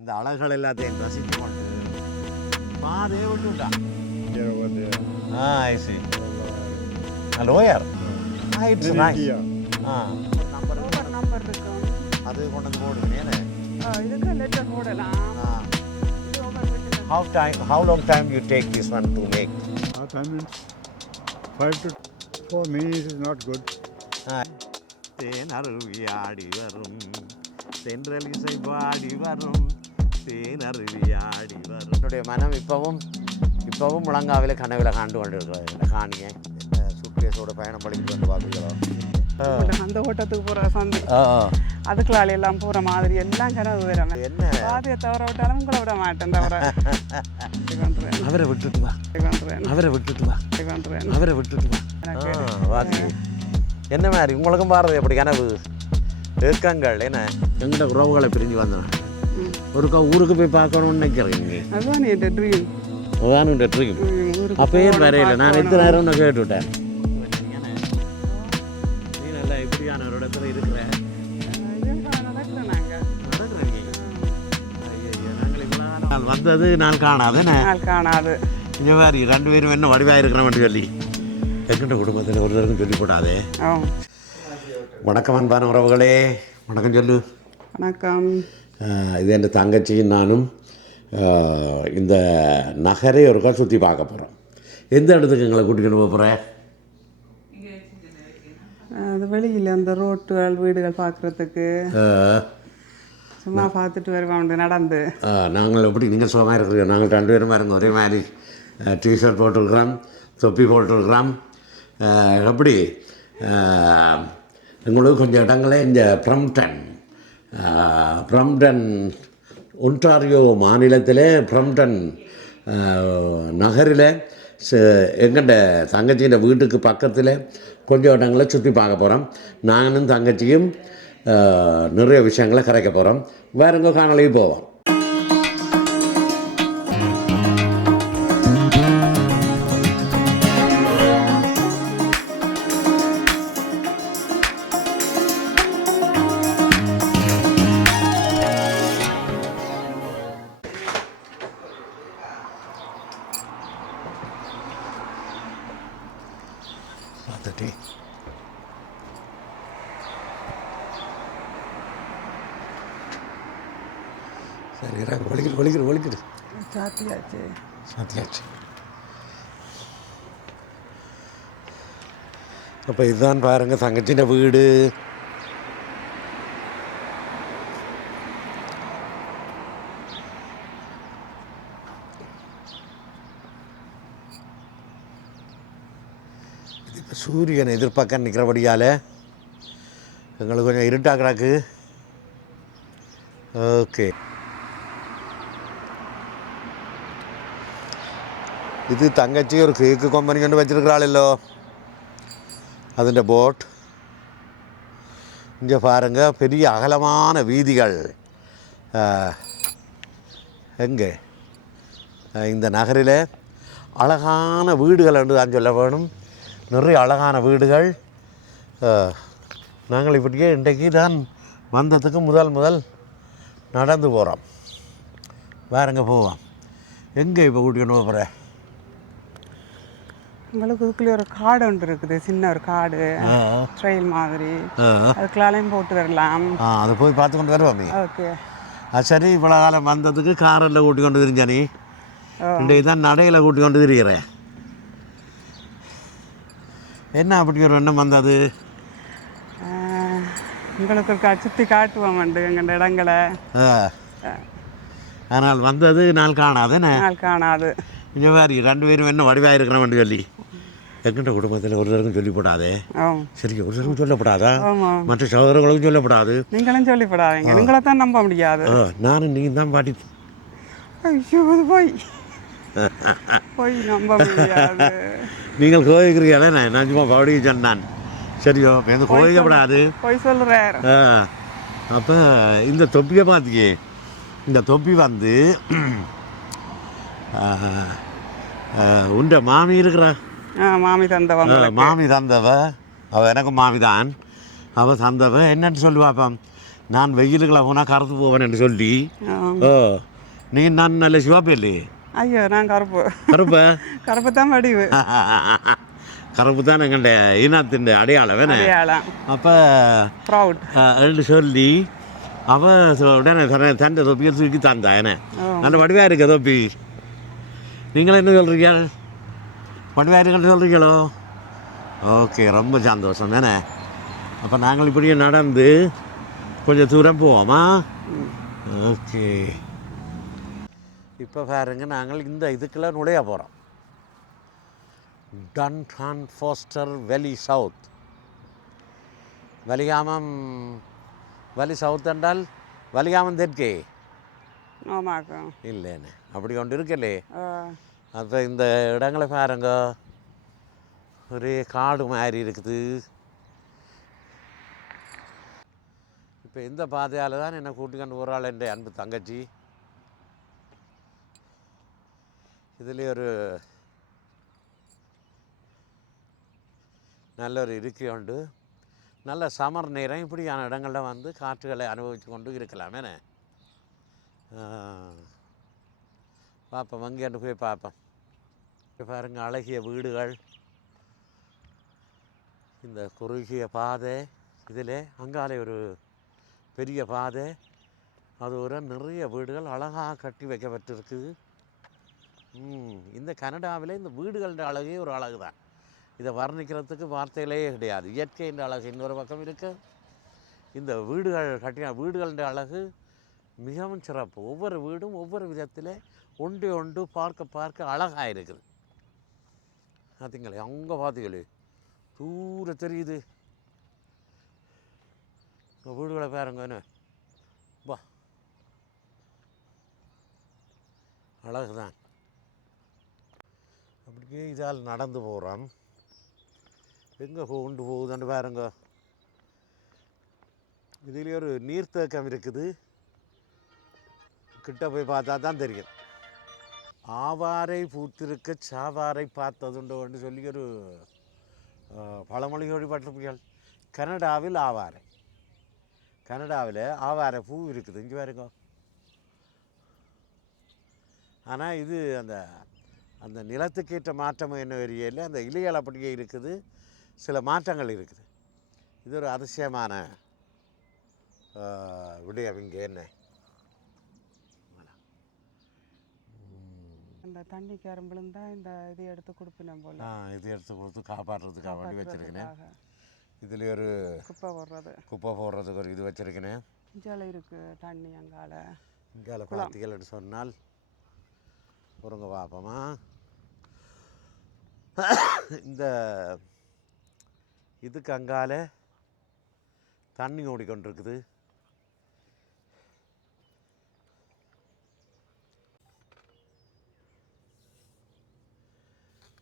இந்த அழகுகள் எல்லாத்தையும் ரசித்து கொண்டு பாதையை விட்டுட்டா Yeah, over there. Ah I see lower ah it's Very nice here. Ah. Number over number இருக்கும் அது கொண்டு வந்து போடுங்க ஏன்னு ஆ, இதுக்கு லெட்டர் போடலாம். ஆ. இது ஓவர் வீட்டில் How time? How long time you take this one to make? Our time is five to four minutes is not good. தேன் அருவி ஆடி வரும். தென்றல் இசை பாடி வரும். தேன் அருவி ஆடி வரும். என்னுடைய மனம் இப்பவும் இப்பவும் முழங்காவில் கனவில் காண்டு கொண்டு இருக்கிறது காணிங்க சுட்கேஸோட பயணம் படிக்கிட்டு வந்து பார்த்துக்கிறோம் அந்த ஓட்டத்துக்கு போகிற சந்தை அதுக்குள்ளால எல்லாம் போகிற மாதிரி எல்லாம் கனவு வரும் என்ன? பாதையை தவற விட்டாலும் உங்களை விட மாட்டேன் தவிர. அவரை விட்டுட்டு வா. அவரை விட்டுட்டு வா. அவரை விட்டுட்டு வா. என்ன மாதிரி? உங்களுக்கும் பாடுறது எப்படி கனவு? ஏக்கங்கள் என்ன? எங்கிட்ட உறவுகளை பிரிஞ்சு வந்தேன். ஒருக்கா ஊருக்கு போய் பார்க்கணும்னு நினைக்கிறீங்க? அதுதான் என் ட்ரீம் அதான் ட்ரீம் ஊருக்கு அப்பயே வரையில? நான். எத்தனை நேரம் நான் கேட்டுவிட்டேன் நீ நல்லா இப்படியான ஒரு இடத்துல இருக்கிற வந்தது நான் காணாதேனே நாள் காணாது. இங்கே மாதிரி ரெண்டு பேரும் என்ன வடிவாக இருக்கிறவன் சொல்லி. எங்கிட்ட குடும்பத்தில் ஒருத்தருக்கும் சொல்லி போடாதே. வணக்கம் அன்பான உறவுகளே. வணக்கம் சொல்லு. வணக்கம். இது என் தங்கச்சியும் நானும் இந்த நகரை ஒருக்கா சுற்றி பார்க்க போகிறோம் எந்த இடத்துக்கு எங்களை கூட்டிகிட்டு போக போகிறேன் அது வெளியில் அந்த ரோட்டுகள் வீடுகள் பார்க்குறதுக்கு. சும்மா பார்த்துட்டு வருவாங்க நடந்து. நாங்கள் எப்படி நீங்கள் சுகமாக இருக்கிறீங்க? நாங்கள் ரெண்டு பேரும் பாருங்க ஒரே மாதிரி டிஷர்ட் போட்டிருக்கிறோம் தொப்பி போட்டிருக்கிறோம். எப்படி எங்களுக்கு கொஞ்சம் இடங்களே இந்த ப்ரம்டன் ப்ரம்டன் ஒன்டாரியோ மாநிலத்திலே பிரம்டன் நகரில் எங்கள்ட தங்கச்சியின் வீட்டுக்கு பக்கத்தில் கொஞ்சம் இடங்களை சுற்றி பார்க்க போகிறோம் நானும் தங்கச்சியும் நிறைய விஷயங்களை கரைக்க போகிறோம் வேற எங்கே காணொலிக்கு போவோம். சாத்தியாச்சு சாத்தியாச்சு அப்போ இதுதான் பாருங்க தங்கச்சின வீடு இது சூரியன் எதிர்பார்க்க நிற்கிறபடியால் எங்களுக்கு கொஞ்சம் இருட்டாக கிடக்கு ஓகே ഇത് തങ്കച്ചി ഒരു കേക്ക് കമ്പനി കൊണ്ട് വെച്ചിരിക്കറാളല്ലോ അതിൻ്റെ போட் இங்கே பாருங்க பெரிய அகலமான வீதிகள் எங்கே இந்த நகரில் அழகான வீடுகள் என்று தான் சொல்ல வேணும் நிறைய அழகான வீடுகள் அஹ், நாங்கள் இப்படியே இன்றைக்கு தான் வந்ததுக்கு முதல் முதல் நடந்து போகிறோம் வேறங்க போவோம் எங்கே இப்போ கூட்டிகிட்டு போகிறேன் இதுக்குள்ளே ஒரு காடு ஒன்று இருக்குது. சின்ன ஒரு காடு. ட்ரெயில் மாதிரி. அதுக்குள்ளாலையும் போட்டு வரலாம். ஆ அதை போய் பார்த்து கொண்டு வருவோமே ஓகே. அது சரி இவ்வளோ காலம் வந்ததுக்கு காரில் கூட்டி கொண்டு ஓ. இன்றைக்கு தான் நடையில் கூட்டி கொண்டு திரிகிறேன் என்ன அப்படி ஒரு எண்ணம் வந்தது? உங்களுக்கு ஒரு சுத்தி காட்டுவோம் எங்கள் இடங்களை. ஆனால் வந்தது நாள் காணாதேனே நாள் காணாது. இங்கே வேறு ரெண்டு பேரும் என்ன வடிவாக இருக்கிறவன் சொல்லி. எங்கிட்ட குடும்பத்தில் ஒருத்தருக்கும் சொல்லி போடாதே ஓ சரி ஒருத்தருக்கும் சொல்லப்படாதா? மற்ற சகோதரர்களுக்கும் சொல்லப்படாது. நீங்களும் சொல்லிப்படாதீங்க. உங்களை தான் நம்ப முடியாது. நானும் நீங்கள் தான் பாட்டி. ஐயோ போய். போய் நம்ப முடியாது. நீங்கள் கோவிக்கிறீங்களே நான் நான் சும்மா பவுடி சொன்னான். சரியோ இந்த கோவிக்கப்படாது. போய் சொல்கிறார் அப்போ இந்த தொப்பியை பார்த்தியே இந்த தொப்பி வந்து உண்ட மாமி இருக்கிறா. மாமி தந்தவங்க மாமி தந்தவ. அவள் எனக்கு மாமி தான். அவள் தந்தவ. என்னன்னு சொல்லி பார்ப்போம் நான் வெயிலுக்குள்ள போனால் கருத்து போவேன் என்று சொல்லி. ஓ நீ நான் நல்ல சிவப்பு இல்லையே ஐயோ நான் கருப்பு. கருப்ப? கருப்பு தான் வடிவு. கருப்பு தான் எங்கள்ட இனத்தின் அடையாளம் வேணே அப்போ ப்ரௌட் என்று சொல்லி அவ சொ- உடனே தன்னை தண்டை தொப்பியை தூக்கி தந்தா என்ன? நல்ல வடிவாக இருக்க தொப்பி. நீங்களும் என்ன சொல்கிறீங்க பண்ணுவாருங்கன்னு சொல்கிறீங்களோ ஓகே ரொம்ப சந்தோஷம் தானே. அப்போ நாங்கள் இப்படியே நடந்து கொஞ்சம் தூரம் போவோமா? ஓகே இப்போ பாருங்க நாங்கள் இந்த இதுக்கெல்லாம் நுழைய போகிறோம் டன் ஃபோஸ்டர் வெலி சவுத் வலிகாமம் வலி சவுத் என்றால் வலிகாமம் தெற்கே? இல்லைண்ணே அப்படி ஒன்று இருக்கலே அப்போ இந்த இடங்களை பாருங்க. ஒரே காடு மாதிரி இருக்குது. இப்போ இந்த பாதையால் தான் என்னை கூட்டிக்கொண்டு போகிறாள் என் அன்பு தங்கச்சி. இதுலேயே ஒரு நல்ல ஒரு இருக்கை உண்டு. நல்ல சமர் நேரம் இப்படியான இடங்களில் வந்து காற்றுகளை அனுபவித்து கொண்டு இருக்கலாமே. பார்ப்போம் அங்கேண்டு போய் பார்ப்போம் இங்க பாருங்க அழகிய வீடுகள். இந்த குறுகிய பாதை இதில் அங்காலே ஒரு பெரிய பாதை. அது ஒரு நிறைய வீடுகள் அழகாக கட்டி வைக்கப்பட்டிருக்குது இந்த கனடாவில் இந்த வீடுகளின் அழகே ஒரு அழகு தான் இதை வர்ணிக்கிறதுக்கு வார்த்தையிலே கிடையாது. இயற்கையின் அழகு இன்னொரு பக்கம் இருக்குது இந்த வீடுகள் கட்டின வீடுகளின் அழகு மிகவும் சிறப்பு. ஒவ்வொரு வீடும் ஒவ்வொரு விதத்தில் ஒன்று ஒன்று பார்க்க பார்க்க அழகாக இருக்குது. பார்த்தீங்களே அங்கே பார்த்தீங்களே தூர தெரியுது. இந்த வீடுகளை பாருங்கன்னு என்ன? அழகு தான் அப்படியே இதால் நடந்து போகிறோம் எங்கே கொண்டு போகுதுன்னு பாருங்க. இதுலேயே ஒரு நீர்த்தேக்கம் இருக்குது. கிட்ட போய் பார்த்தா தான் தெரியும். ஆவாரை பூத்திருக்க சாவாரை பார்த்ததுண்டோன்னு சொல்லி ஒரு பழமொழி வழிபட்டிருப்பீர்கள் கனடாவில் ஆவாரை. கனடாவில் ஆவாரை பூ இருக்குது. இங்கே பாருங்க. ஆனால் இது அந்த அந்த நிலத்துக்கேற்ற மாற்றம் என்ன ஏரியாவில் அந்த இலைகள் அப்படியே இருக்குது. சில மாற்றங்கள் இருக்குது. இது ஒரு அதிசயமான விடயம். இங்கே என்ன? இந்த தண்ணி விழுந்தா இந்த இதை எடுத்து கொடுப்பினோம் போல. ஆ இது எடுத்து கொடுத்து காப்பாற்றுறதுக்காக வேண்டி வச்சுருக்கேன் காப்பாத்துறதுக்காக. இதில் ஒரு குப்பை போடுறது. குப்பை போடுறதுக்கு ஒரு இது வச்சுருக்கேன் இஞ்சால இருக்கு தண்ணி அங்கால. இங்கே பார்த்தீங்கன்னு சொன்னால் பொறுங்க பார்ப்போமா. இந்த இதுக்கு அங்கால தண்ணி ஓடிக்கொண்டிருக்குது.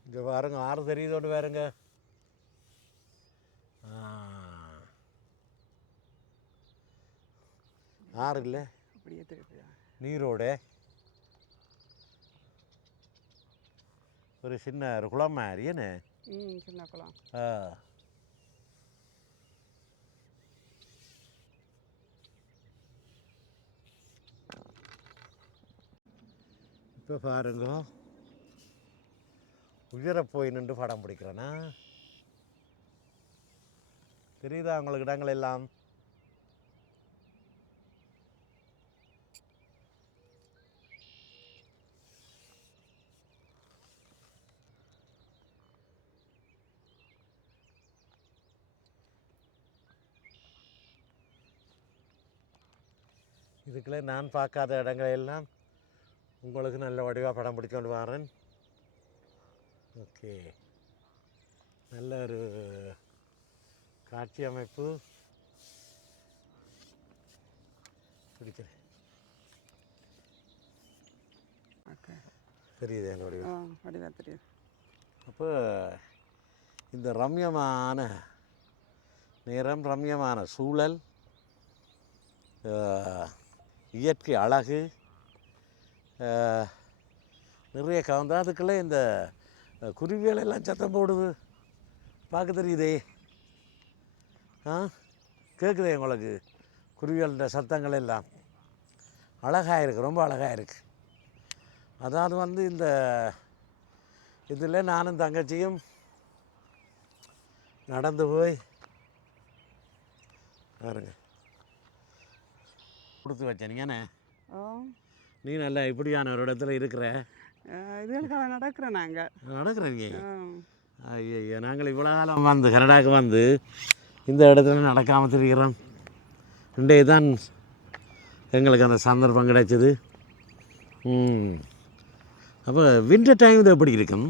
இங்கே பாருங்க ஆறு தெரியுதோண்டு பாருங்க. ஆறு இல்லை. அப்படியே திருப்பி நீரோட. ஒரு சின்ன ஒரு குளம் மாதிரி என்ன? ம் சின்ன குளம். ஆ. இப்போ பாருங்க. உயிரை போய் நின்று படம் பிடிக்கிறேனா? தெரியுதா உங்களுக்கு இடங்கள் எல்லாம்? இதுக்குள்ளே நான் பார்க்காத இடங்களெல்லாம் உங்களுக்கு நல்ல வடிவாக படம் பிடிக்கொண்டு வரேன். ஓகே. நல்ல ஒரு காட்சி அமைப்பு. பிடிக்கிறேன். தெரியுது என் வடிவம்? ஆ வடிவா தெரியுது. அப்போ இந்த ரம்யமான நேரம் ரம்யமான சூழல் இயற்கை அழகு நிறைய கவர்ந்தா அதுக்குள்ளே இந்த குருவிகள் எல்லாம் சத்தம் போடுது பார்க்க தெரியுதே. ஆ? கேட்குதே உங்களுக்கு? குருவிகளோட சத்தங்கள் எல்லாம். அழகாக இருக்குது ரொம்ப அழகாக இருக்குது அதாவது வந்து இந்த இதில் நானும் தங்கச்சியும் நடந்து போய் பாருங்க. கொடுத்து வச்சேன். ஓ நீ நல்ல இப்படியான ஒரு இடத்துல இருக்கிற. இதுகளுக்காக நடக்கிறோம் நாங்கள் நடக்கிறீங்க? ஐயோ நாங்கள் இவ்வளோ காலம் வந்து கனடாவுக்கு வந்து இந்த இடத்துல நடக்காமல் திரிகிறோம். இன்றைய தான் எங்களுக்கு அந்த சந்தர்ப்பம் கிடைச்சது. ம். அப்போ வின்டர் டைம் இது எப்படி இருக்கும்?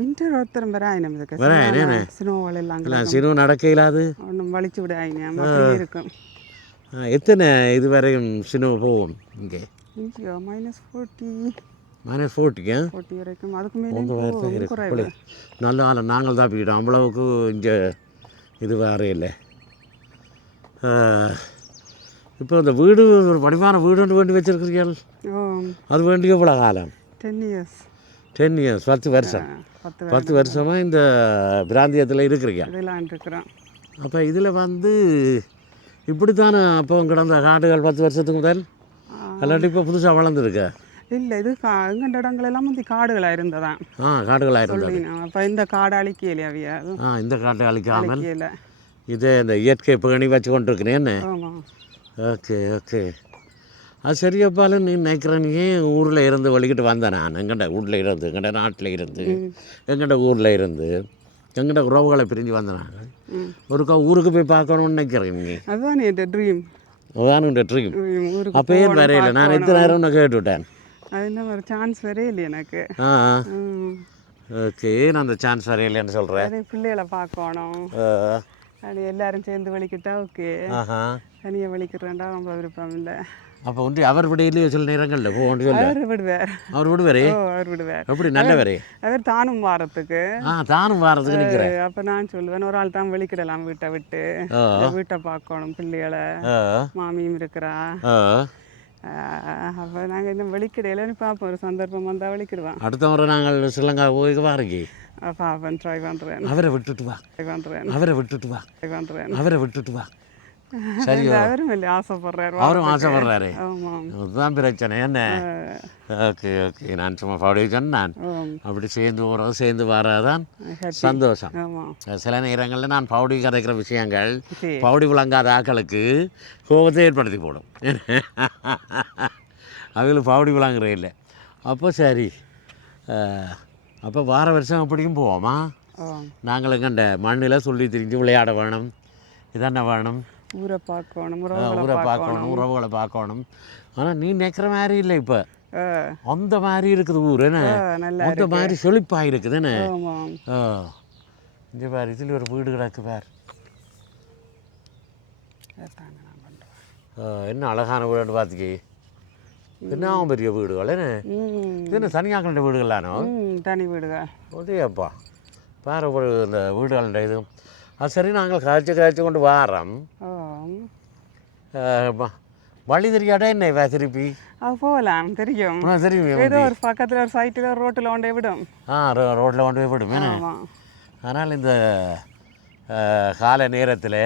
வின்டர் ஒருத்தரும் வர ஆயினம் இதுக்கு வர ஆயினே? ஸ்னோவல் எல்லாம் இல்லை சிறு நடக்க இயலாது. ஒன்றும் வலிச்சு விட ஆயினம் இருக்கும். எத்தனை இது வரையும் சினிமா போவோம் இங்கே மைனஸ் ஃபோர்ட்டி மைனஸ் ஃபோர்ட்டிக்கு ஃபோர்ட்டி வரைக்கும். அதுக்கு மேலே உங்கள் தான் இருக்கு. நல்ல காலம் நாங்கள் தாப்பிக்கிட்டோம் அவ்வளவுக்கு இங்கே இது வேறு இல்லை. இப்போ இந்த வீடு ஒரு வடிவான வீடு ஒன்று வேண்டி வச்சிருக்கிறீர்கள்? அது வேண்டிய இவ்வளோ காலம்? டென் இயர்ஸ் டென் இயர்ஸ் பத்து வருஷம். பத்து வருஷமாக இந்த பிராந்தியத்தில் இருக்கிறீங்க? இருக்கிறோம் அப்போ இதில் வந்து இப்படித்தானே அப்போ கிடந்த காடுகள் பத்து வருஷத்துக்கு முதல்? அல்லாட்டி இப்போ புதுசாக வளர்ந்துருக்க? இல்லை இது எங்கண்ட இடங்கள் எல்லாம் வந்து காடுகளாக இருந்ததான் ஆ காடுகளாக இருந்தது. அப்போ இந்த காடு அழிக்கலையே அவிய? ஆ இந்த காட்டை அழிக்காமல் இதே இந்த இயற்கை பேணி வச்சு கொண்டிருக்கிறேன் என்ன ஆமாம் ஓகே ஓகே. அது சரியப்பாலும் நீ நினைக்கிறேன் ஏன் ஊரில் இருந்து வலிக்கிட்டு வந்தேன் நான். எங்கள்ட வீட்டில் இருந்து எங்கள்ட நாட்டில் இருந்து எங்கள்ட ஊரில் இருந்து எங்கள்ட உறவுகளை பிரிஞ்சு வந்தேன் நான். ஒருக்கா ஊருக்கு போய் பார்க்கணும்னு நினைக்கிறேன் என் ட்ரீம் அதான் ட்ரீம் அப்போ ஏன் வரையில நான் எத்தனை நேரம் உன்னை கேட்டுவிட்டேன் அது என்ன ஒரு சான்ஸ் வரே இல்லை எனக்கு. ஓகே நான் அந்த சான்ஸ் வரையில்லைன்னு சொல்கிறேன் பிள்ளைகளை பார்க்கணும். அது எல்லாரும் சேர்ந்து வலிக்கிட்டா ஓகே. தனியாக வலிக்கிறேன்டா ரொம்ப விருப்பம் இல்லை. அப்போ ஒன்று அவர் விடையிலேயே சில நேரங்களில்? போ ஒன்று சொல்ல. அவர் விடுவார். அவர் விடுவாரே? அவர் விடுவார். எப்படி நல்லவரே அவர் தானும் வாரத்துக்கு. ஆ தானும் வாரத்துக்கு நிற்கிறேன் அப்போ நான் சொல்லுவேன் ஒரு ஆள் தான் வெளிக்கிடலாம் வீட்டை விட்டு. வீட்டை பார்க்கணும் பிள்ளைகளை. மாமியும் இருக்கிறா. அப்போ நாங்கள் இன்னும் வெளிக்கிடையிலன்னு பார்ப்போம் ஒரு சந்தர்ப்பம் வந்தால் வெளிக்கிடுவான் அடுத்த முறை நாங்கள் ஸ்ரீலங்கா போய் வாருங்க. பார்ப்பேன் ட்ரை பண்ணுறேன் அவரை விட்டுட்டு வா. ட்ரை பண்ணுறேன் அவரை விட்டுட்டு வா. ட்ரை பண்ணுறேன் அவரை விட்டுட்டு வா. சரியோ அவரும் ஆசைப்படுறாரு அவரும் ஆசைப்படுறாரு அதுதான் பிரச்சனை என்ன ஓகே ஓகே நான் சும்மா பாடி சொன்னேன் அப்படி சேர்ந்து போகிறது சேர்ந்து வராதான் happy. சந்தோஷம் சில நேரங்களில் நான் பவுடி கதைக்கிற விஷயங்கள் சரி பவுடி விளங்காத ஆக்களுக்கு கோபத்தை ஏற்படுத்தி போடும் அவங்களுக்கு பவுடி விளங்குறே இல்லை அப்போ சரி அப்போ வார வருஷம் அப்படியும் போவோமா நாங்களும் கண்ட மண்ணில் சொல்லி திரிஞ்சு விளையாட வேணும் இதென்ன வேணும் ஊரை பார்க்கணும் ஊரை பார்க்கணும் உறவுகளை பார்க்கணும். ஆனால் நீ நினைக்கிற மாதிரி இல்லை இப்போ. அந்த மாதிரி இருக்குது ஊர் என்ன? அந்த மாதிரி செழிப்பாக இருக்குது என்ன இங்கே பார் இதில் ஒரு வீடு கிடக்கு பார். என்ன அழகான வீடுன்னு பார்த்துக்கி என்ன பெரிய வீடுகள் என்ன? இது என்ன தனியாக்கள வீடுகளானோ தனி வீடுங்க உதயப்பா பாரு இந்த வீடுகள இது. அது சரி நாங்கள் காய்ச்சி காய்ச்சி கொண்டு வாரோம். ப- வழி தெரியாடா என்ன திருப்பி அது போகலாம் தெரியும் ஏதோ ஒரு பக்கத்தில் ஒரு சைட்டில் ஒரு ரோட்டில் கொண்டே விடும் ஆ ரோட்டில் கொண்டு போய் விடும் ஆனால் இந்த காலை நேரத்தில்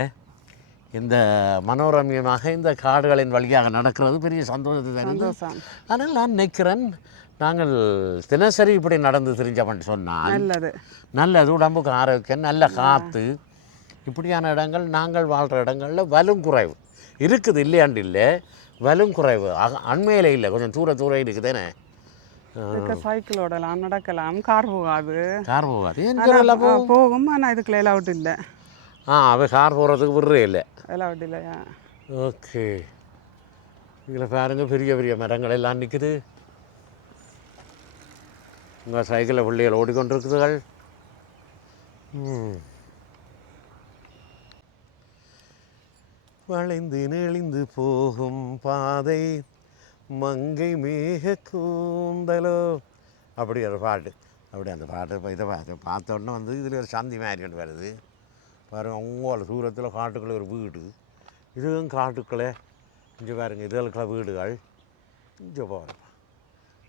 இந்த மனோரமியமாக இந்த காடுகளின் வழியாக நடக்கிறது பெரிய சந்தோஷத்தை தருது ஆனால் நான் நினைக்கிறேன் நாங்கள் தினசரி இப்படி நடந்து தெரிஞ்சவன் சொன்னால் நல்லது நல்லது உடம்புக்கு ஆரோக்கியம் நல்ல காற்று இப்படியான இடங்கள் நாங்கள் வாழ்கிற இடங்களில் வலும் குறைவு. இருக்குது இல்லையாண்டு இல்லை. வலும் குறைவு. அண்மையில இல்லை. கொஞ்சம் தூர தூரம் இருக்குதானே? இருக்க சைக்கிள் ஓடலாம் நடக்கலாம். கார் போகாது. கார் போகாது. போகும்? ஆனால் இதுக்குள்ள எலவுட் இல்லை. ஆ அவன் கார் போகிறதுக்கு விடுறே இல்லை. எலவுட் இல்லையா ஓகே. இதில் பாருங்க பெரிய பெரிய மரங்கள் எல்லாம் நிற்குது உங்கள் சைக்கிளில் பிள்ளைகள் ஓடிக்கொண்டிருக்குதுகள் ம். வளைந்து நெளிந்து போகும் பாதை மங்கை மேக கூந்தலோ. அப்படி ஒரு பாட்டு. அப்படி அந்த பாட்டு இப்போ இதை பார்த்து பார்த்த உடனே வந்து இதில் ஒரு சந்தி மாதிரி ஒன்று வருது. பாருங்க உங்கள தூரத்தில் காட்டுக்குள்ளே ஒரு வீடு. இதுவும் காட்டுக்குள்ளே. இங்கே பாருங்க இதுகளுக்குள்ள வீடுகள். இங்கே போகிறப்ப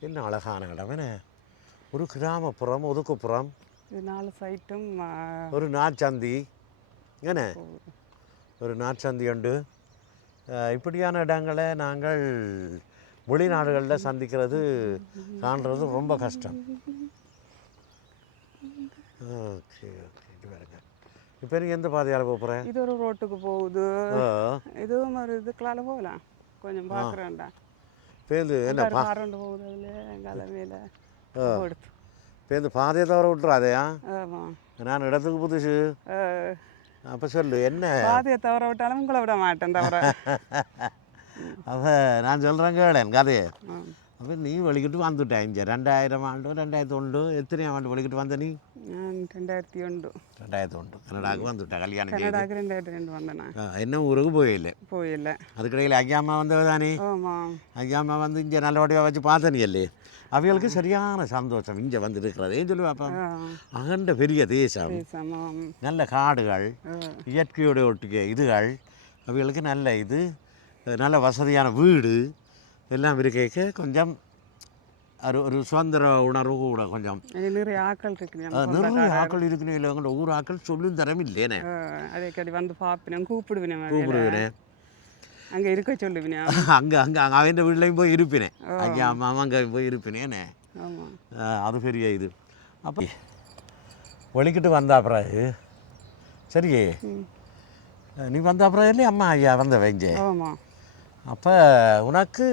என்ன அழகான இடம் என்ன? ஒரு கிராமப்புறம் ஒதுக்குப்புறம். நாலு சைட்டும் ஒரு நாட்சந்தி என்ன? ஒரு நாட்சந்தி உண்டு. இப்படியான இடங்களை நாங்கள் வெளிநாடுகளில் சந்திக்கிறது காண்றது ரொம்ப கஷ்டம். Okay okay. இது பாருங்க. இப்போ நீங்கள் எந்த பாதையால் போகிறேன் இது ஒரு ரோட்டுக்கு போகுது. இதுவும் ஒரு இதுக்குள்ளால போகலாம் கொஞ்சம் பார்க்குறேன்டா பேருந்து என்ன கரண்ட் போகுது அதில் எங்கள் பேருந்து பாதையை தவிர விட்டுறாதையா? நான் இடத்துக்கு புதுசு. அப்போ சொல்லு என்ன? பாதையை தவற விட்டாலும் உங்களை விட மாட்டேன் தவிர. அப்போ நான் சொல்கிறேன் கேளேன் கதையை. அப்போ நீ வெளிக்கிட்டு வந்துட்டேன் இங்கே. ரெண்டாயிரம் ஆண்டு ரெண்டாயிரத்தி ஒன்று எத்தனையாம் ஆண்டு வெளிக்கிட்டு வந்த நீ? ரெண்டாயிரத்தி ஒன்று. ரெண்டாயிரத்தி ஒன்று. கனடாவுக்கு வந்துட்டேன் கல்யாணம் செய்து. கனடாக்கு ரெண்டாயிரத்தி ரெண்டு வந்தேன் என்ன ஊருக்கு போயில்லை போயில்லை அதுக்கிடையில் ஐயா அம்மா வந்தவ தானே? ஐயா அம்மா வந்து இங்கே நல்லபடியாக வச்சு பார்த்தனி இல்லே அவைகளுக்கு சரியான சந்தோஷம். இங்கே வந்து இருக்கிறது ஏன் ஆ. அகண்ட பெரிய தேசம். நல்ல காடுகள் இயற்கையோட ஒட்டிய இதுகள். அவைகளுக்கு நல்ல இது நல்ல வசதியான வீடு. எல்லாம் இருக்க. கொஞ்சம் ஒரு ஒரு சுதந்திர உணர்வு கூட கொஞ்சம். நிறைய ஆக்கள் இருக்கு அது நிறைய ஆக்கள் இருக்குன்னு இல்லை ஊர் ஆக்கள் சொல்லும் தரம் இல்லையேனே. அதைக்கடி வந்து பார்ப்பினேன் கூப்பிடுவினேன் கூப்பிடுவேனே. அங்கே இருக்க சொல்லுவினேன் அங்கே அங்கே அங்கே அவன் வீட்லையும் போய் இருப்பினேன். ஐயா அம்மா அங்கே போய் இருப்பினேனே அது பெரிய இது. அப்போ ஒழிக்கிட்டு வந்தா பிறகு சரியே? நீ வந்த அப்புறம் இல்லையா அம்மா ஐயா வந்த வெஞ்சே? அப்போ உனக்கு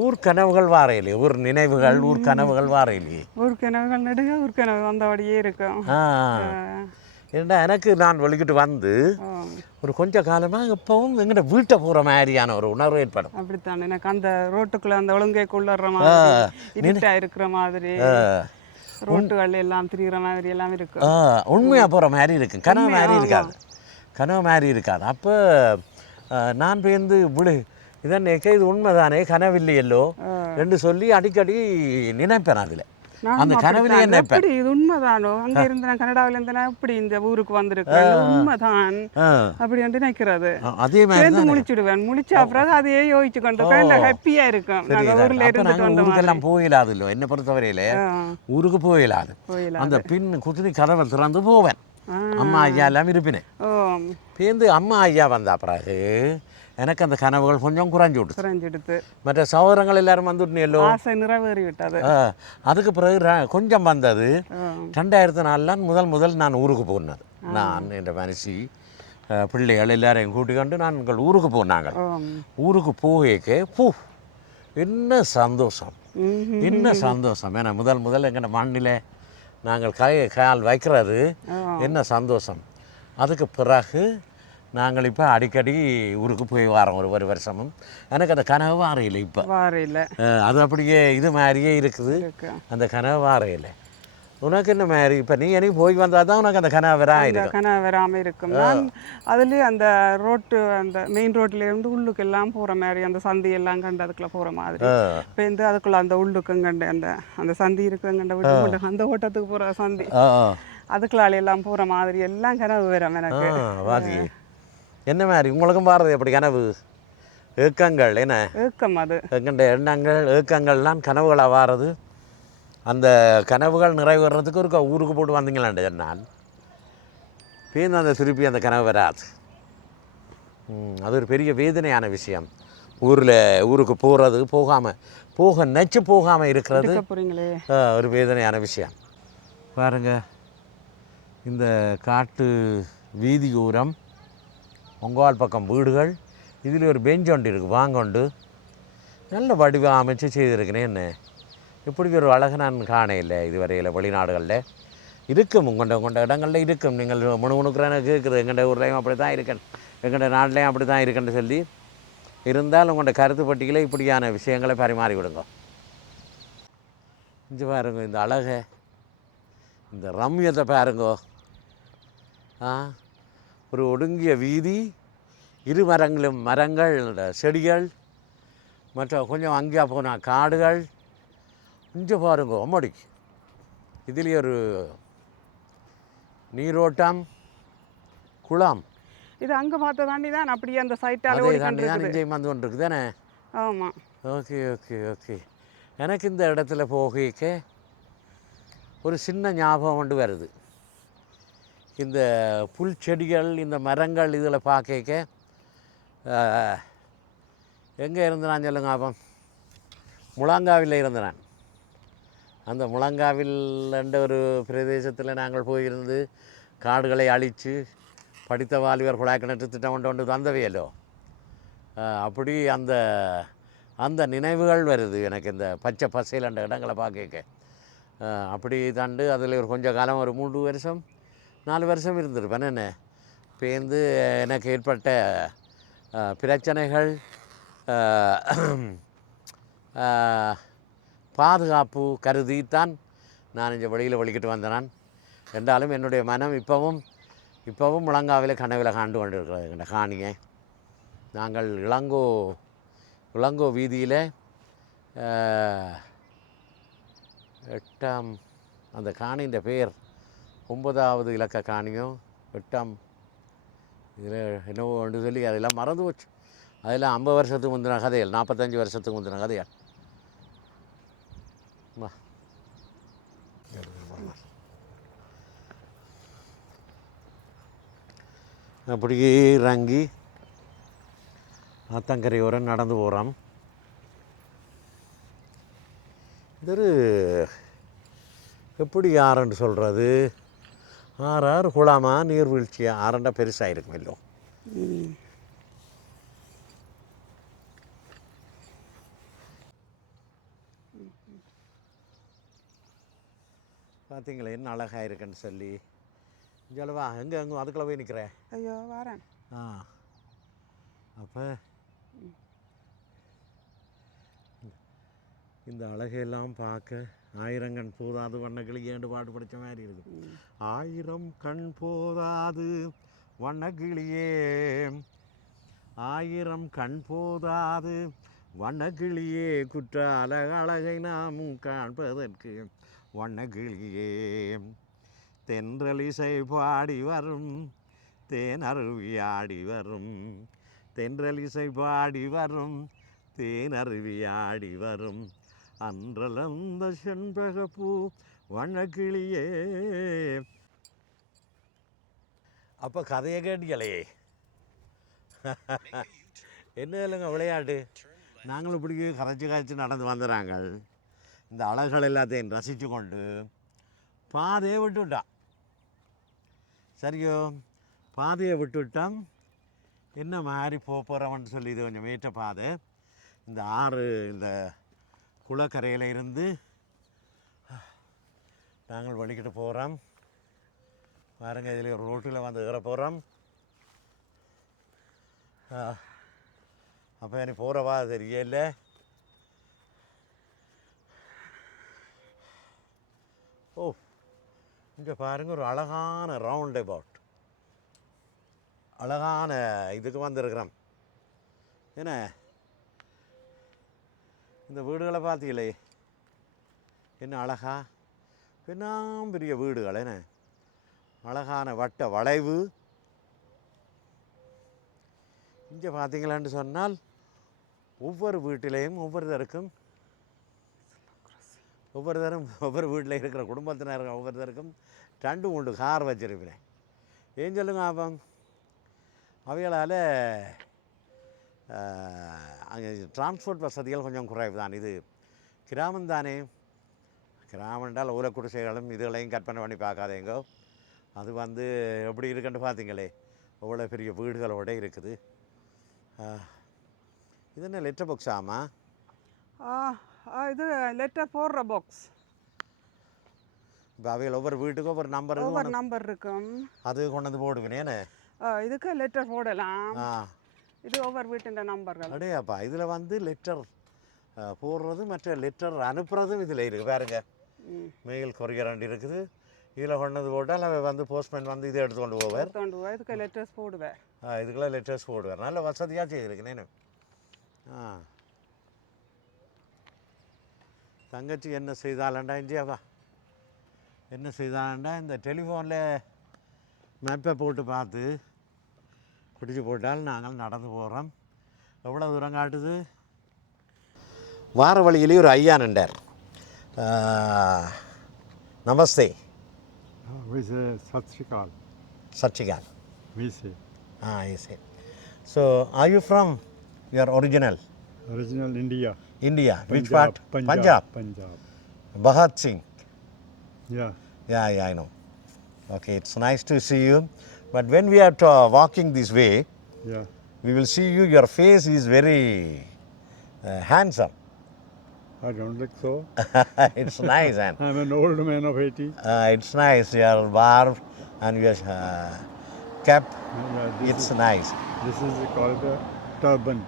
ஊர் கனவுகள் வாரையிலே ஊர் நினைவுகள் ஊர் கனவுகள் வாரையிலே. ஊர் கிணவுகள் நடுக ஊர் கிணவு வந்தபடியே இருக்கும். ஏண்டா எனக்கு நான் வெளிக்கிட்டு வந்து. ஒரு கொஞ்ச காலமாக இப்போவும் எங்கிட்ட வீட்டை போகிற மாதிரியான ஒரு உணர்வு ஏற்படும். அப்படித்தான். எனக்கு அந்த ரோட்டுக்குள்ள அந்த ஒழுங்கைக்குள்ளற மாதிரி இருட்டா இருக்கிற மாதிரி ரோட்டுகள் எல்லாம் திரிகிற மாதிரி எல்லாம் இருக்கு. ஆ, உண்மையா போகிற மாதிரி இருக்கு. கனவு மாதிரி இருக்காது. கனவு மாதிரி இருக்காது. அப்போ நான் பேருந்து விழு இதன் இது உண்மைதானே? கனவில்லையல்லோ என்று சொல்லி அடிக்கடி நினைப்பேன் அதில். அந்த கனவிலே. நினைப்பேன் எப்படி? இது உண்மைதானோ? அங்க இருந்து நான் கனடாவில இருந்து நான் இப்படி இந்த ஊருக்கு வந்திருக்கேன்? உண்மைதான் ஆ, அப்படி வந்து நினைக்கிறது அதே மாதிரி சேர்ந்து முழிச்சிடுவேன். முழிச்ச பிறகு அதையே யோசிச்சு கொண்டு ஃப்ரெண்ட் ஹாப்பியா இருக்கும் நாங்க ஊர்ல இருந்துட்டு வந்த ஊருக்கெல்லாம் போயிடாதுல்லோ என்னை பொறுத்தவரையில ஊருக்கு போயிடாது அந்த பின் குதிரை கதவை திறந்து போவேன். அம்மா ஐயா எல்லாம் இருப்பினேன் பேருந்து அம்மா ஐயா வந்த பிறகு எனக்கு அந்த கனவுகள் கொஞ்சம் குறைஞ்சு விட்டுச்சு குறைஞ்செடுத்து மற்ற சகோதரங்கள் எல்லாரும் வந்துட்டுனேலோ ஆசை நிறைவேறி விட்டது அதுக்கு பிறகு கொஞ்சம் வந்தது. ரெண்டாயிரத்தி நாலில் முதல் முதல் நான் ஊருக்கு போனது நான் என்ற மனுஷி அஹ், பிள்ளைகள் எல்லாரையும் கூட்டிக்கொண்டு நாங்கள் ஊருக்கு போனாங்க. ஊருக்கு போகேக்க பூ என்ன சந்தோஷம். என்ன சந்தோஷம் ஏன்னா முதல் முதல் எங்கட மண்ணில் நாங்கள் கை கால் வைக்கிறது என்ன சந்தோஷம் அதுக்கு பிறகு நாங்கள் இப்போ அடிக்கடி ஊருக்கு போய் வரோம் ஒரு ஒரு வருஷமும். எனக்கு அந்த கனவு வாரையில் இப்போ. வாரையில. அது அப்படியே இது மாதிரியே இருக்குது. இருக்கு. அந்த கனவு வாரையில். உனக்கு என்ன மாதிரி? இப்போ நீ எனக்கு போய் வந்தால் தான் உனக்கு அந்த கனவு வரா இந்த இருக்கும். கனவு வராம இருக்கும். நான் அதுலயே அந்த ரோட்டு அந்த மெயின் ரோட்ல இருந்து உள்ளுக்கு எல்லாம் போற மாதிரி அந்த சந்தி எல்லாம் கண்டு அதுக்குள்ள போற மாதிரி. இப்போ இந்த அதுக்குள்ள அந்த உள்ளுக்கும் கண்டு அந்த அந்த சந்தி இருக்குங்கண்ட விட்டு அந்த ஓட்டத்துக்கு போற சந்தி. அதுக்குள்ளால எல்லாம் போற மாதிரி எல்லாம் கனவு வரும் எனக்கு. என்ன மாதிரி? உங்களுக்கும் பாரது எப்படி கனவு? ஏக்கங்கள் என்ன? ஏக்கம் அது. எங்கண்ட எண்ணங்கள் ஏக்கங்கள்லாம் கனவுகளாக வாரது? அந்த கனவுகள் நிறைவேறதுக்கு ஒரு ஊருக்கு போட்டு வந்தீங்களாண்டு சொன்னால் பேருந்து அந்த திருப்பி அந்த கனவு வராது. ம், அது ஒரு பெரிய வேதனையான விஷயம். ஊரில் ஊருக்கு போகிறது போகாமல் போக நச்சு போகாமல் இருக்கிறது ஒரு வேதனையான விஷயம். பாருங்க இந்த காட்டு வீதி ஓரம் பக்கம் வீடுகள் இதில் ஒரு பெஞ்ச் ஒன்று இருக்குது வாங்கொண்டு. நல்ல வடிவ அமைச்சு செய்திருக்கிறேன் என்ன? இப்படி ஒரு அழகு நான் காணையில்லை இதுவரையில் வெளிநாடுகளில். இருக்கும் உங்கள்கிட்ட உங்கள்கிட்ட இடங்களில் இருக்கும். நீங்கள் முணுமுணுக்குறேன்னு கேட்குறது எங்கள்கிட்ட ஊர்லேயும் அப்படி தான் இருக்கேன் எங்கள்கிட்ட நாட்டிலையும் அப்படி தான் இருக்கேன்னு சொல்லி. இருந்தால் உங்கள்கிட்ட கருத்து பட்டியலை இப்படியான விஷயங்களை பரிமாறி விடுங்க இங்கே பாருங்க இந்த அழகை இந்த ரம்யத்தை பாருங்கோ. ஆ? ஒரு ஒடுங்கிய வீதி இரு மரங்களும் மரங்கள் செடிகள் மற்ற கொஞ்சம் அங்கேயா போனால் காடுகள். இங்கே பாருங்க அம்மாடி. இதுலேயே ஒரு நீரோட்டம் குளம். இது அங்க பார்த்த தாண்டி தான் அப்படியே அந்த சைட்டால ஓடி தாண்டி தான் இங்கேயும் வந்து கொண்டு தானே ஆமா. Okay okay okay. எனக்கு இந்த இடத்துல போகைக்க ஒரு சின்ன ஞாபகம் கொண்டு வருது. இந்த புல் செடிகள் இந்த மரங்கள் இதில் பார்க்க எங்கே இருந்து நான் சொல்லுங்க அப்போ முழங்காவில் இருந்த நான் அந்த முழங்காவில் என்ற ஒரு பிரதேசத்தில் நாங்கள் போயிருந்து காடுகளை அழித்து படித்த வாலிபர் குழாய் கிணற்று திட்டம் கொண்டு வந்து தந்தவையலோ? அப்படி அந்த அந்த நினைவுகள் வருது எனக்கு இந்த பச்சை பசையில் அந்த இடங்களை பார்க்க அப்படி தாண்டு அதில் ஒரு கொஞ்சம் காலம் ஒரு மூன்று வருஷம் நாலு வருஷம் இருந்திருப்பேன் என்ன பேர்ந்து எனக்கு ஏற்பட்ட பிரச்சனைகள் பாதுகாப்பு கருதித்தான் நான் இந்த வெளியில் வழிக்கிட்டு வந்தேன் என்றாலும் என்னுடைய மனம் இப்போவும் இப்போவும் முழங்காவில் கனவில் காண்டு கொண்டு இருக்கிறது என்ற காணியை. நாங்கள் இளங்கோ இளங்கோ வீதியில் எட்டாம் அந்த காணின்ற பெயர் ஒன்பதாவது இலக்க காணியும் எட்டாம் இதில் என்னவோ ஒன்று சொல்லி அதெல்லாம் மறந்து போச்சு. அதெல்லாம் ஐம்பது வருஷத்துக்கு முந்தின கதைகள் நாற்பத்தஞ்சு வருஷத்துக்கு முந்தின கதைகள். வா. அப்படியே இறங்கி ஆத்தங்கரையோரம் நடந்து போகிறோம் இது ஒரு எப்படி யாருன்னு சொல்கிறது ஆறாறு குளமா நீர்வீழ்ச்சி ஆறண்டா பெருசாக இருக்கும் இல்லோ பார்த்தீங்களா என்ன அழகாக இருக்குன்னு சொல்லி. ஜலவா எங்கே எங்கே அதுக்குள்ளே போய் நிற்கிறேன் ஐயோ வரேன். ஆ. அப்போ இந்த அழகையெல்லாம் பார்க்க ஆயிரங்கண் போதாது வண்ணக்கிளி ஏண்டு பாட்டு படித்த மாதிரி இருக்குது. ஆயிரம் கண் போதாது வண்ணக்கிளியே. ஆயிரம் கண் போதாது வண்ணக்கிளியே. குற்றால அழகை நாமும் காண்பதற்கு வண்ணக்கிளியே. தென்றலிசை பாடி வரும் தேன் அருவி ஆடி வரும். தென்றலிசை பாடி வரும் தேன் அருவி ஆடி வரும். அன்றலந்த செண்பகப்பூ வண்ணக்கிளியே அப்போ கதையை கேட்டீங்களே? என்ன இல்லைங்க விளையாட்டு? நாங்களும் இப்படி கரைச்சி கரைச்சி நடந்து வந்துடுறாங்க இந்த அழகுகள் எல்லாத்தையும் ரசித்து கொண்டு பாதையை விட்டுவிட்டான் சரியோ பாதையை விட்டுவிட்டோம் என்ன மாதிரி போக சொல்லி இது கொஞ்சம் மேட்ட பாதை. இந்த ஆறு இந்த குளக்கரையில் இருந்து நாங்கள் வலிக்கிட்டு போகிறோம் பாருங்க இதில் ஒரு ரோட்டில் வந்து ஏற போகிறோம் அப்போ எனக்கு போகிறவா தெரியல. ஓ இங்கே பாருங்க ஒரு அழகான ரவுண்ட் அபவுட் அழகான இதுக்கு வந்திருக்கிறோம். என்ன? இந்த வீடுகளை பார்த்தீங்களே என்ன அழகா? பெண்ணாம் பெரிய வீடுகள் என்ன? அழகான வட்ட வளைவு. இங்கே பார்த்தீங்களான்னு சொன்னால் ஒவ்வொரு வீட்டிலையும் ஒவ்வொருத்தருக்கும் ஒவ்வொருத்தரும் ஒவ்வொரு வீட்டில் இருக்கிற குடும்பத்தினர் ஒவ்வொருத்தருக்கும் ரெண்டு மூன்று கார் வச்சிருப்பேன் ஏன் சொல்லுங்க ஆபம் அவைகளால் அங்கே டிரான்ஸ்போர்ட் வசதிகள் கொஞ்சம் குறைவு தான் இது கிராமம் தானே கிராமம் என்றால் ஊர குடிசைகளும் இதுகளையும் கற்பனை பண்ணி பார்க்காதேங்கோ அது வந்து எப்படி இருக்குன்னு பார்த்தீங்களே அவ்வளோ பெரிய வீடுகளோட இருக்குது ஆ, இது என்ன லெட்டர் பாக்ஸ் ஆமா ஆ ஆ, இது லெட்டர் போடுற பாக்ஸ் இப்போ அவைகள் ஒவ்வொரு வீட்டுக்கும் ஒவ்வொரு நம்பர் ஒவ்வொரு நம்பர் இருக்கும் அது கொண்டு வந்து போடுவேனே ஆ, இதுக்கு லெட்டர் போடலாம் இது ஒவ்வொரு வீட்டின் நம்பர்கள். அடையாப்பா இதில் வந்து லெட்டர் போடுறது மற்ற லெட்டர் அனுப்புறதும் இதில் இருக்குது பாருங்க. மெயில் கொரியரண்ட் இருக்குது. இதில் கொண்டது போட்டால் அவன் வந்து போஸ்ட்மேன் வந்து இதை எடுத்து கொண்டு போவார். எடுத்துட்டு போய் இதுக்கு லெட்டர்ஸ் போடுவேன். ஆ, இதுக்கெல்லாம் லெட்டர்ஸ் போடுவார். நல்ல வசதியாக செய்திருக்கேன் ஆ. தங்கச்சி என்ன செய்தாலண்டா இந்தியாவா? என்ன செய்தாலண்டா இந்த டெலிஃபோனில் மேப்பை போட்டு பார்த்து பிடிச்சு போட்டால் நாங்கள் நடந்து போகிறோம் எவ்வளோ தூரம் காட்டுது வார வழியிலே ஒரு ஐயா நின்றார் நமஸ்தே Uh. சச்சிகால் We say. Ah are you from your original Original India. India? Which Punjab, part? Punjab. Punjab. Bhagat Singh. Yeah. Yeah, yeah, I know. Okay, it's nice to see you. But when we are walking this way, Yeah. we will see you. Your face is very uh, handsome. I don't think so. it's nice and I'm an old man of 80. uh, it's nice. Your barb and your uh, cap. Yeah, It's is, nice. this is called a turban.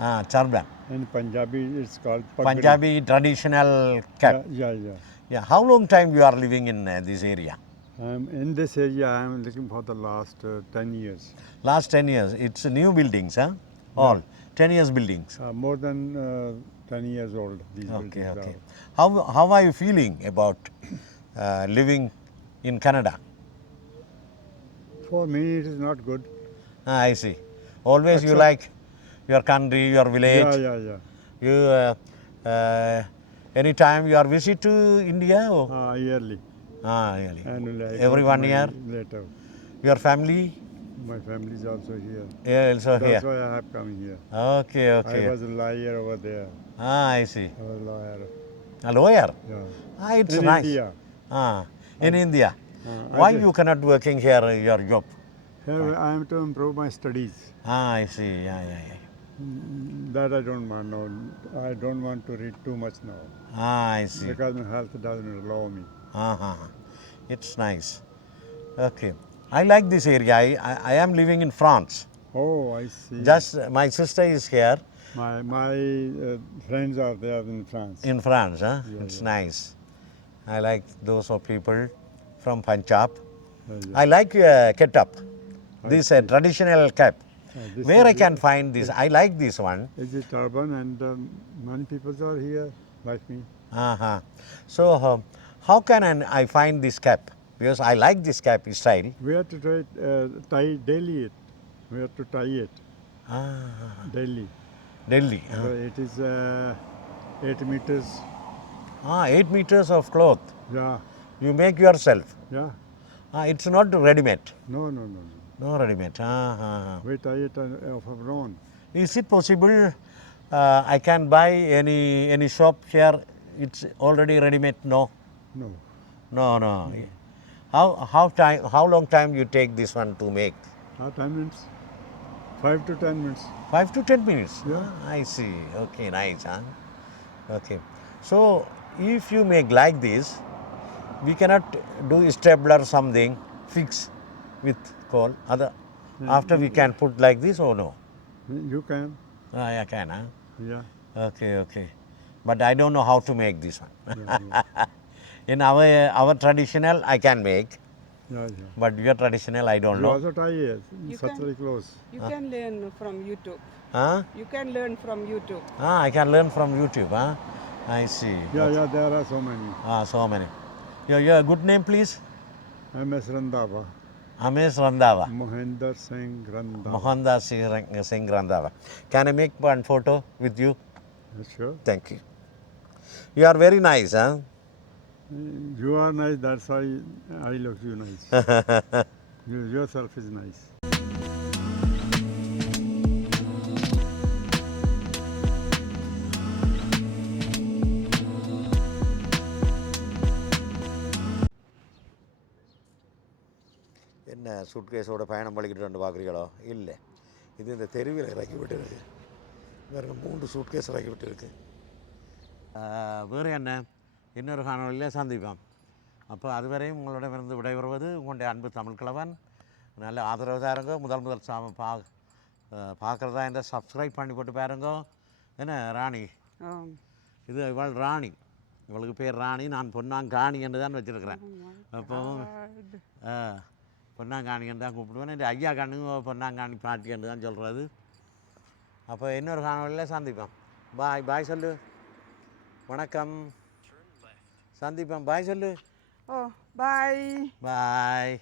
Ah, turban. In Punjabi, it's called pagdi. Punjabi traditional cap. Yeah, yeah, yeah. Yeah. How long time you are living in uh, this area? I'm in this area. I'm looking for the last uh, 10 years. Last 10 years. It's new buildings, huh? All. 10 years buildings. Uh, more than uh, 10 years old. These Okay, buildings okay. are. How, how are you feeling about uh, living in Canada? For me, it is not good. Ah, I see. Always you like your country, your village. Yeah, yeah, yeah. You, uh, uh, anytime you are visit to India? Or? Uh, yearly. Ah, really. I Every one year? Later. Your family My family is also here. yeah, also That's here? why I have come here. Okay, okay. I was a lawyer over there. Ah, I see. I was a lawyer. A lawyer? Yeah. Ah, it's in nice. India. Ah, in India. Uh, Why you cannot working here uh, your job? Here I am to improve my studies. Ah, I see. Yeah, yeah, yeah. Mm, That I don't want now. I don't want to read too much now Ah, I see. because my health doesn't allow me. Uh-huh. It's nice. Okay. I like this area. I, I, I am living in France. Oh, I see. Just uh, my sister is here my my uh, friends are there in France. in France. Huh? Yeah, it's yeah. nice. I like those of people from Punjab. Yeah. I like uh, ketchup. This uh, traditional cap. This I can find this? I like this one. Is it urban and um, many people are here like me. Uh-huh. So uh, how can I I find this cap? Because I like this cap style. We have to try uh, tie daily it. We have to tie it Ah, daily. Delhi. So it is uh, eight meters. Ah, eight meters of cloth. Yeah, You make yourself. yeah. Ah, it's not ready-made. No, no, no, no. No ready-made. Ah, ah, ah. We tie it uh, of our own. Is it possible? Uh, I can buy any any shop here. It's already ready-made. No, No. no, no. How how time? How long time you take this one to make? How ten minutes? Five to ten minutes. Five to ten minutes. Yeah. Ah, I see. Okay, nice. Huh? Okay. So if you make like this, we cannot do stapler something fix with coal. Other after we can put like this or no? You can. Ah, yeah, can. Huh? Yeah. Okay, okay. But I don't know how to make this one. Yeah, yeah. In our our traditional, I can make, yeah, yeah. but your traditional, I don't You know. also tie it. You Such can- very close. You can learn from YouTube. Huh? You can learn from YouTube. Ah, I can learn from YouTube. Huh? I see. Yeah, yeah. There are so many. Ah, so many. Your, your good name, please? M.S. Randava. Amesh Randava. Mohinder Singh Randava. Mohandas Singh Singh Randava. Can I make one photo with you? Sure. Thank you. You are very nice, huh? You are nice. That's why I look you nice. you yourself is nice. என்ன சூட்கேஸோட பயணம் பழிக்கிட்டு வந்து பார்க்குறீங்களோ இல்லை இது இந்த தெருவில் இறக்கி விட்டுருக்கு வேறு மூன்று சூட்கேஸ் இறக்கி விட்டுருக்கு வேறு என்ன இன்னொரு காணொலியில் சந்திப்போம். அப்போ அதுவரையும் உங்களிடமிருந்து விடைபெறுவது உங்களுடைய அன்பு தமிழ் கிழவன் நல்ல ஆதரவு தாருங்க. முதல் முதல் சா பா பார்க்குறதா இருந்தால் சப்ஸ்கிரைப் பண்ணி போட்டு பாருங்க. என்ன ராணி. இது இவள் ராணி. இவளுக்கு பேர் ராணி. நான் பொன்னாங்காணி என்று தான் வச்சுருக்கிறேன். அப்போ ஆ பொன்னாங்காணின்னு தான் கூப்பிடுவேன். இந்த ஐயா கண்ணுங்க பொன்னாங்காணி பாட்டி என்று தான் சொல்கிறது அப்போ இன்னொரு காணொலியில் சந்திப்போம். பாய் பாய் சொல்லு. வணக்கம். சந்திப்போம். பாய் சொல்லு. Oh, bye. பாய்